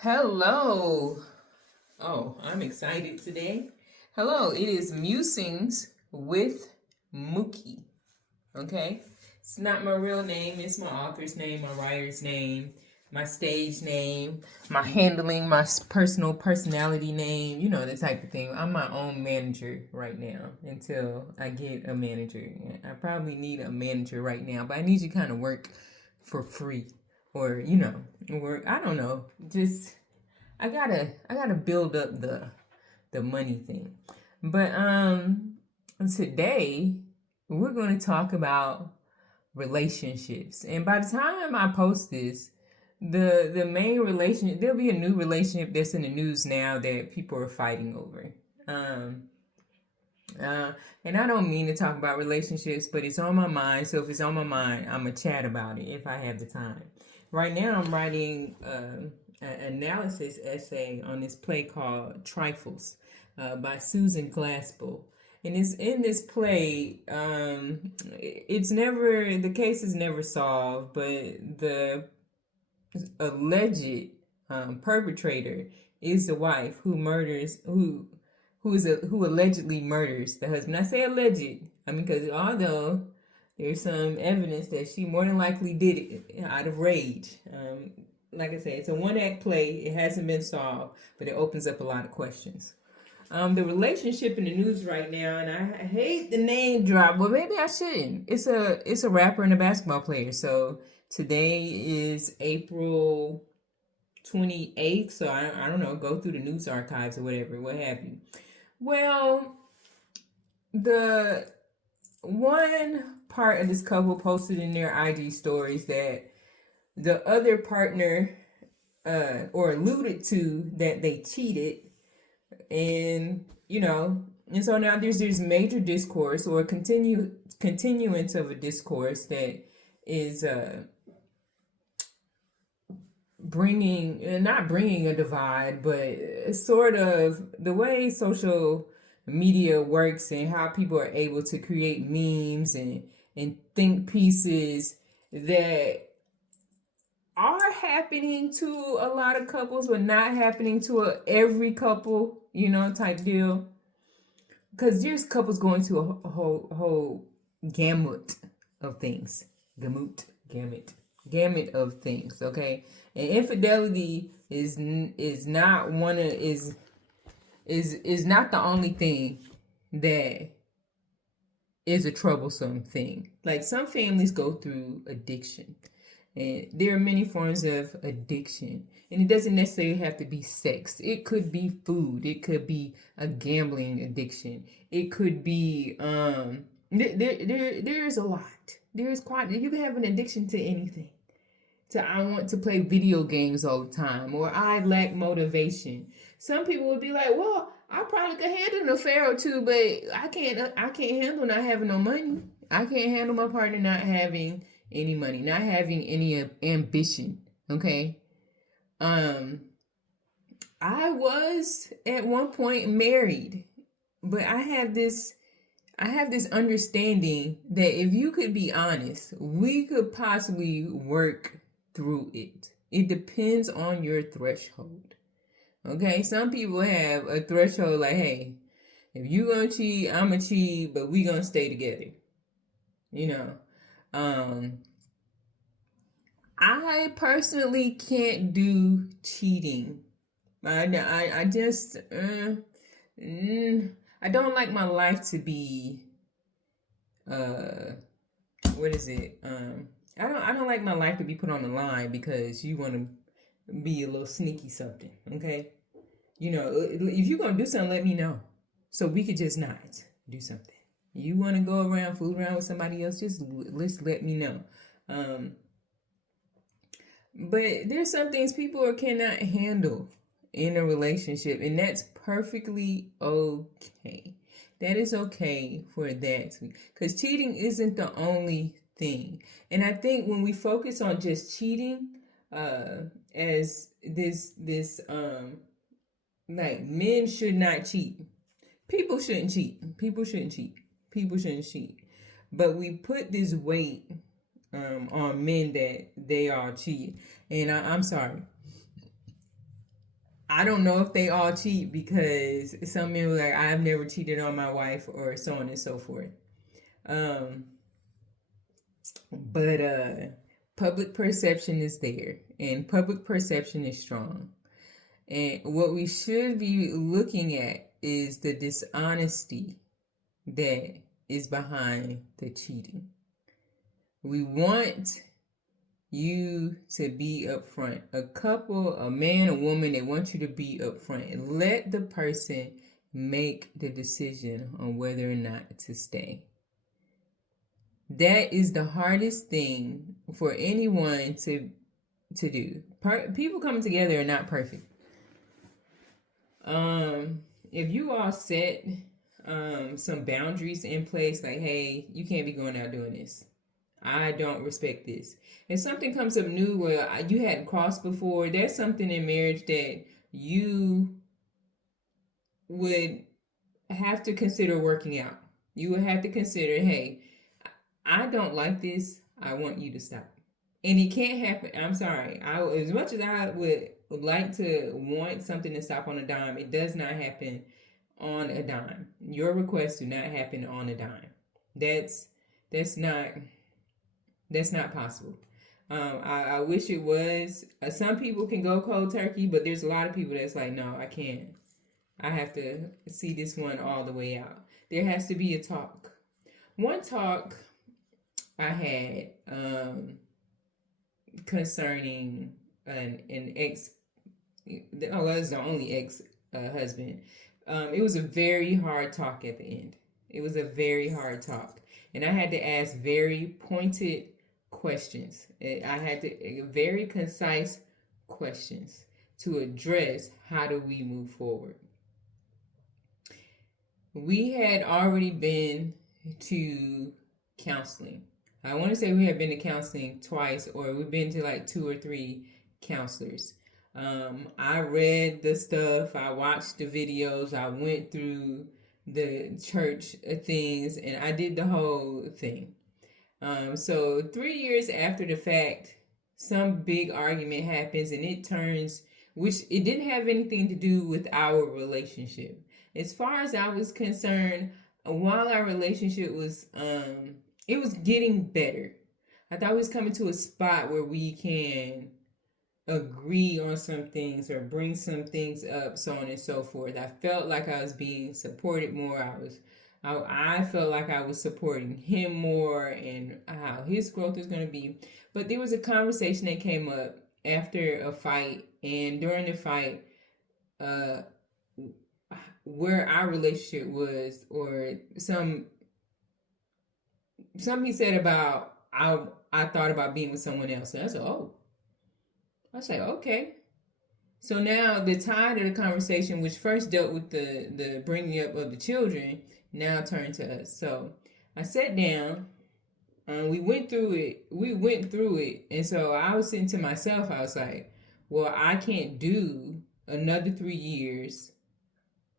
Hello. Oh, I'm excited today. Hello, it is Musings with Mookie. Okay? It's not my real name, it's my author's name, my writer's name, my stage name, my handling, my personal personality name, you know, the type of thing. I'm my own manager right now until I get a manager. I probably need a manager right now, but I need you to kind of work for free or, work, I don't know, just I gotta build up the money thing. But today we're going to talk about relationships. And by the time I post this, the main relationship, there'll be a new relationship that's in the news now that people are fighting over. Um uh, and I don't mean to talk about relationships, but it's on my mind. So if it's on my mind, I'm gonna chat about it if I have the time. Right now, I'm writing an analysis essay on this play called Trifles by Susan Glaspell. And it's in this play. It's never the case is never solved, but the alleged perpetrator is the wife who allegedly murders the husband. I say alleged, I mean, because although there's some evidence that she more than likely did it out of rage. Like I said, it's a one-act play. It hasn't been solved, but it opens up a lot of questions. The relationship in the news right now, and I hate the name drop, but maybe I shouldn't. It's a rapper and a basketball player. So today is April 28th, so I don't know, go through the news archives or whatever, what have you. Well, the one part of this couple posted in their IG stories that the other partner or alluded to that they cheated, and so now there's major discourse or continuance of a discourse that is not bringing a divide, but sort of the way social media works and how people are able to create memes and think pieces that are happening to a lot of couples but not happening to every couple, type deal. Because there's couples going to a whole gamut of things. Gamut of things, okay? And infidelity is not not the only thing that is a troublesome thing. Like, some families go through addiction, and there are many forms of addiction, and it doesn't necessarily have to be sex. It could be food. It could be a gambling addiction. It could be there's a lot. There's quite, you can have an addiction to anything. I want to play video games all the time, or I lack motivation. Some people would be like, well, I probably could handle an affair or two, but I can't handle not having no money. I can't handle my partner not having any money, not having any ambition. Okay. I was at one point married, but I have this understanding that if you could be honest, we could possibly work through it. It depends on your threshold. Okay, some people have a threshold like, hey, if you gonna cheat, I'm gonna cheat, but we gonna stay together. I personally can't do cheating. I just I don't like my life to be what is it? I don't like my life to be put on the line because you want to be a little sneaky something, okay? If you're gonna do something, let me know, so we could just not do something. You want to go around, fool around with somebody else, just let me know. But there's some things people cannot handle in a relationship, and that's perfectly okay. That is okay for that, because cheating isn't the only thing. And I think when we focus on just cheating as this like, men should not cheat, people shouldn't cheat, but we put this weight on men that they are cheating. And I'm sorry, I don't know if they all cheat, because some men were like, I've never cheated on my wife, or so on and so forth. Um, but public perception is there, and public perception is strong. And what we should be looking at is the dishonesty that is behind the cheating. We want you to be upfront. A couple, a man, a woman, they want you to be upfront and let the person make the decision on whether or not to stay. That is the hardest thing for anyone to do. People coming together are not perfect. If you all set some boundaries in place, like, hey, you can't be going out doing this, I don't respect this. If something comes up new where you hadn't crossed before, there's something in marriage that you would have to consider working out. You would have to consider, hey, I don't like this. I want you to stop. And it can't happen. I'm sorry. As much as I would like to want something to stop on a dime, it does not happen on a dime. Your requests do not happen on a dime. That's not possible. I wish it was. Some people can go cold turkey, but there's a lot of people that's like, no, I can't. I have to see this one all the way out. There has to be a talk. One talk I had concerning an ex. Oh, it was the only ex husband. It was a very hard talk at the end. It was a very hard talk, and I had to ask very pointed questions. I had to very concise questions to address how do we move forward. We had already been to counseling. I want to say we have been to counseling twice, or we've been to like 2 or 3 counselors. I read the stuff, I watched the videos, I went through the church things, and I did the whole thing. So 3 years after the fact, some big argument happens, and it turns, which it didn't have anything to do with our relationship. As far as I was concerned, while our relationship was, it was getting better. I thought we was coming to a spot where we can agree on some things or bring some things up, so on and so forth. I felt like I was being supported more. I felt like I was supporting him more and how his growth is going to be. But there was a conversation that came up after a fight, and during the fight, where our relationship was, or some he said about I thought about being with someone else. And I said, oh. I was like, okay. So now the tide of the conversation, which first dealt with the bringing up of the children, now turned to us. So I sat down, we went through it. And so I was saying to myself, I was like, well, I can't do another 3 years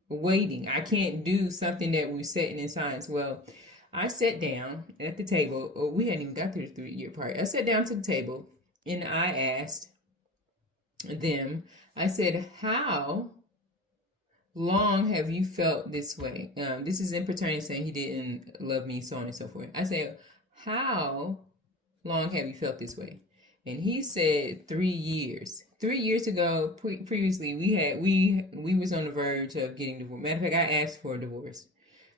waiting. I can't do something that we're setting in science. Well, I sat down at the table. Oh, we hadn't even got to the 3-year part. I sat down to the table and I asked them, I said, how long have you felt this way? This is in pertaining saying he didn't love me, so on and so forth. I said, how long have you felt this way? And he said 3 years. 3 years ago, previously, we was on the verge of getting divorced. Matter of fact, I asked for a divorce.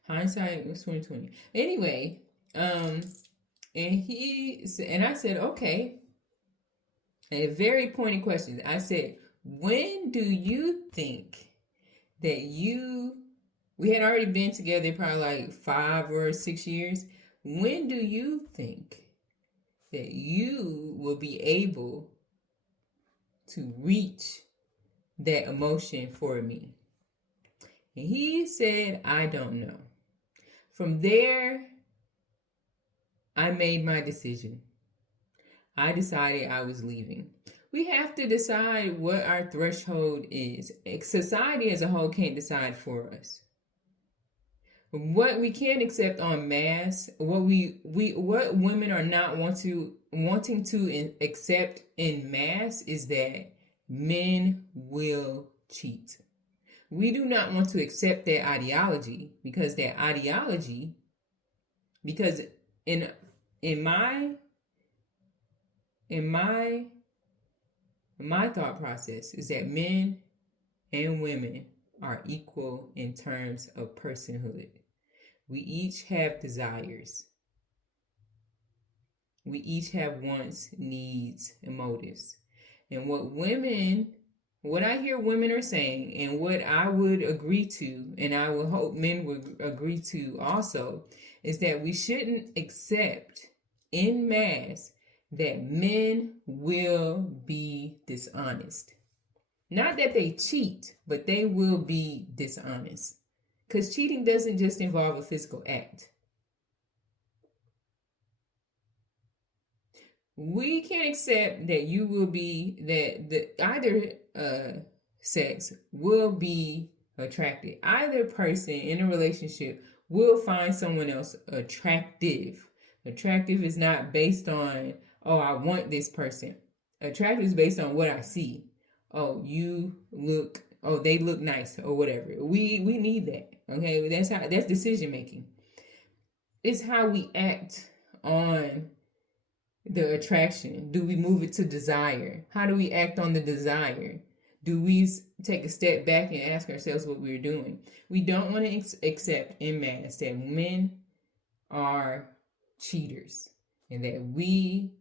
Hindsight was 2020. Anyway, and I said, okay. And a very pointed question. I said, when do you think that we had already been together probably like 5 or 6 years. When do you think that you will be able to reach that emotion for me? And he said, I don't know. From there, I made my decision. I decided I was leaving. We have to decide what our threshold is. Society as a whole can't decide for us. What we can't accept en masse, what women are not wanting to accept en masse is that men will cheat. We do not want to accept that ideology because because in in my in my thought process is that men and women are equal in terms of personhood. We each have desires. We each have wants, needs, and motives. And what I hear women are saying, and what I would agree to, and I would hope men would agree to also, is that we shouldn't accept en masse that men will be dishonest. Not that they cheat, but they will be dishonest. Because cheating doesn't just involve a physical act. We can't accept that you will be, that either sex will be attracted. Either person in a relationship will find someone else attractive. Attractive is not based on, oh, I want this person. Attractive is based on what I see. Oh, they look nice or whatever. We need that. Okay, that's decision making. It's how we act on the attraction. Do we move it to desire? How do we act on the desire? Do we take a step back and ask ourselves what we're doing? We don't want to accept en masse that men are cheaters and that we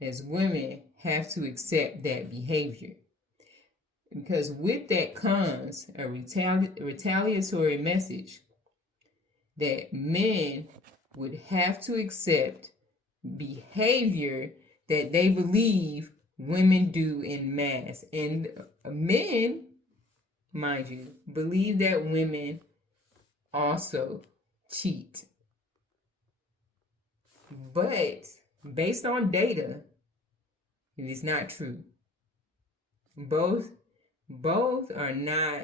as women have to accept that behavior. Because with that comes a retaliatory message that men would have to accept behavior that they believe women do en masse. And men, mind you, believe that women also cheat. But based on data, it is not true. Both are not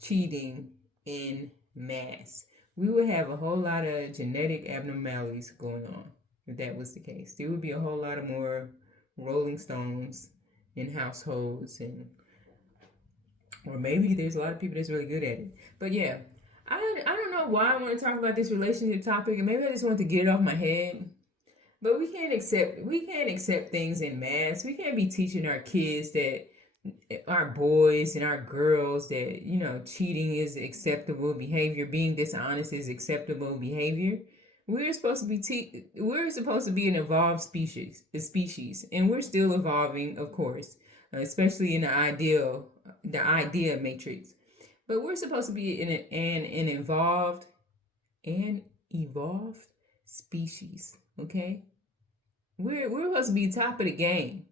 cheating en masse. We would have a whole lot of genetic abnormalities going on if that was the case. There would be a whole lot of more Rolling Stones in households, or maybe there's a lot of people that's really good at it. But yeah, I don't know why I want to talk about this relationship topic, and maybe I just want to get it off my head. But we can't accept things en masse. We can't be teaching our kids that, our boys and our girls, that cheating is acceptable behavior, being dishonest is acceptable behavior. We're supposed to be an evolved species, and we're still evolving, of course, especially in the idea matrix. But we're supposed to be an evolved species. Okay, we're supposed to be top of the game.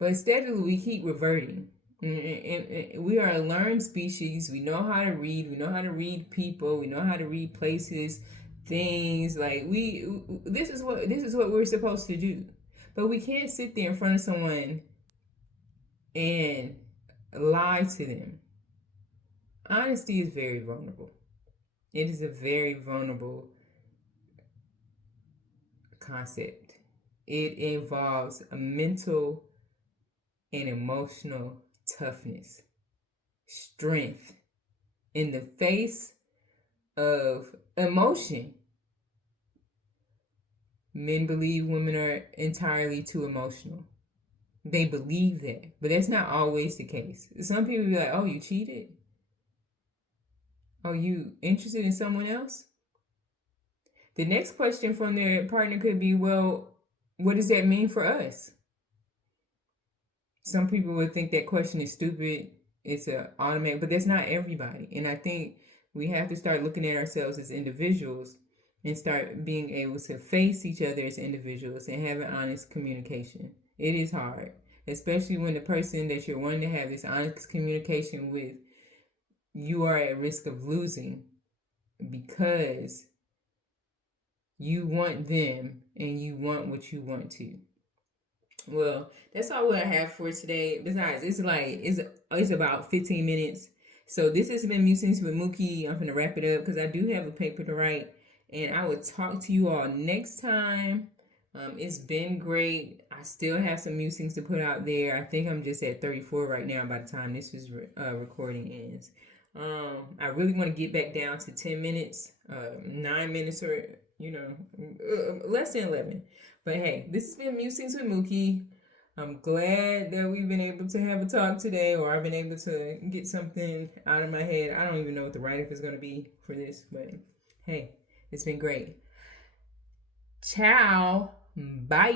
But steadily we keep reverting. And we are a learned species. We know how to read. We know how to read people. We know how to read places, things. Like this is what we're supposed to do. But we can't sit there in front of someone and lie to them. Honesty is very vulnerable. It is a very vulnerable concept. It involves a mental and emotional toughness, strength in the face of emotion. Men believe women are entirely too emotional. They believe that, but that's not always the case. Some people be like, oh, you cheated? Oh, you interested in someone else? The next question from their partner could be, well, what does that mean for us? Some people would think that question is stupid. It's an automatic, but that's not everybody. And I think we have to start looking at ourselves as individuals and start being able to face each other as individuals and having honest communication. It is hard, especially when the person that you're wanting to have this honest communication with, you are at risk of losing because you want them and you want what you want to. Well, that's all what I have for today. Besides, it's about 15 minutes. So this has been Musings with Mookie. I'm going to wrap it up because I do have a paper to write. And I will talk to you all next time. It's been great. I still have some musings to put out there. I think I'm just at 34 right now by the time this was recording ends. I really want to get back down to 10 minutes, 9 minutes, or less than 11. But hey, this has been Musings with Mookie. I'm glad that we've been able to have a talk today, or I've been able to get something out of my head. I don't even know what the write-up is going to be for this, but hey, it's been great. Ciao. Bye.